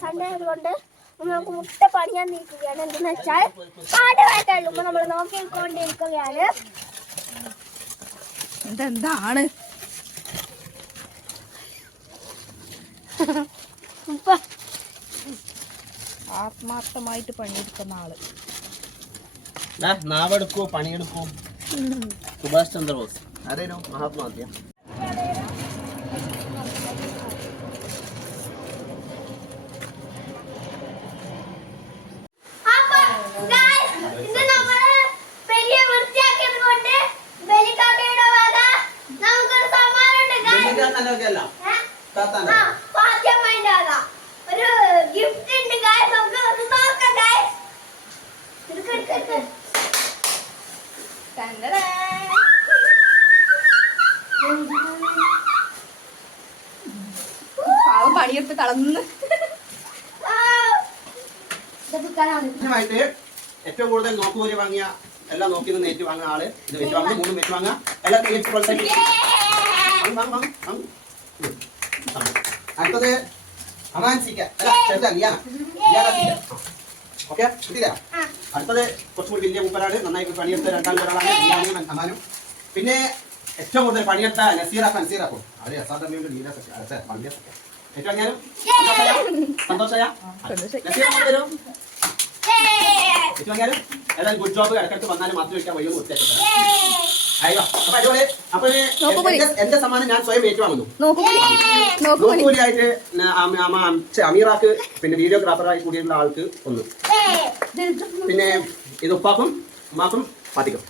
Sunday ആയതുകൊണ്ട് നമുക്ക് മുട്ട പണിയാൻ നീക്കുകയാണ്. എന്തെന്ന് വെച്ചാൽ പാടുമായിട്ടുള്ളൂ നമ്മൾ നോക്കിക്കൊണ്ടിരിക്കുകയാണ്. എന്താണ് ആത്മാർത്ഥമായിട്ട് പണിയെടുക്കുന്ന ആള്. നാവെടുക്കൂ പണിയെടുക്കൂ. സുഭാഷ് ചന്ദ്രബോസ് ആരേനോ മഹാത്മാഗാന്ധി. ഒരു ഗിഫ്റ്റ് ഉണ്ട് ഗായ്സ്, നമുക്ക് നോക്കാം ഗായ്സ്. പാവം പണിയെടുത്ത് കളന്ന്. ഏറ്റവും കൂടുതൽ നോക്കുകൂലി വാങ്ങിയ എല്ലാം നോക്കി നിന്ന് ഏറ്റു വാങ്ങുന്ന ആള് ഇത് വെച്ച് വാങ്ങുക. 3 വെച്ച് വാങ്ങുക. എല്ലാത്തിനും അടുത്തത് ഓക്കെ കിട്ടില്ല. അടുത്തത് കുറച്ചുകൂടി വലിയ മൂപ്പരാണ്, നന്നായി പണിയെടുത്ത 2 പേരാണ് അമാനും. പിന്നെ ഏറ്റവും കൂടുതൽ പണിയെടുത്ത നസീറാക്കും അത് അസാധാരണ ഏറ്റവും ഞാനും സന്തോഷയ ഏതായാലും ഗുഡ് ജോബ്. ഇടയ്ക്കിടയ്ക്ക് വന്നാലും മാത്രം വയ്ക്കാൻ വയ്യൊന്ന് വൃത്തിയാക്കി. അയ്യോ അപ്പൊ അടിപൊളി. അപ്പൊ എന്റെ സമ്മാനം ഞാൻ സ്വയം ഏറ്റുവാങ്ങുന്നു. നോക്കുകൂലിയായിട്ട് അമീറാക്ക്, പിന്നെ വീഡിയോഗ്രാഫറായി കൂടിയുള്ള ആൾക്ക് 1, പിന്നെ ഇത് ഉപ്പാക്കും ഉമ്മാക്കും പാത്തിക്കും.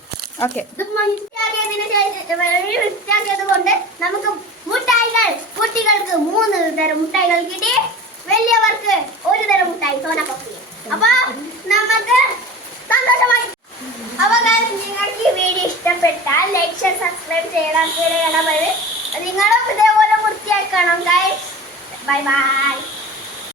കൊണ്ട് നമുക്ക് മുട്ടായികൾ, കുട്ടികൾക്ക് 3 തരം മുട്ടായികൾ കിട്ടി, വലിയവർക്ക് 1 തരം മുട്ടായി സോനപ്പപ്പി. അപ്പൊ നമുക്ക് സന്തോഷമായി. അപ്പൊ നിങ്ങൾക്ക് ഈ വീഡിയോ ഇഷ്ടപ്പെട്ടാൽ ലൈക്ക്, ഷെയർ, സബ്സ്ക്രൈബ് ചെയ്യണം. നിങ്ങളും ഇതേപോലെ വൃത്തിയാക്കണം ഗൈസ്. Bye bye.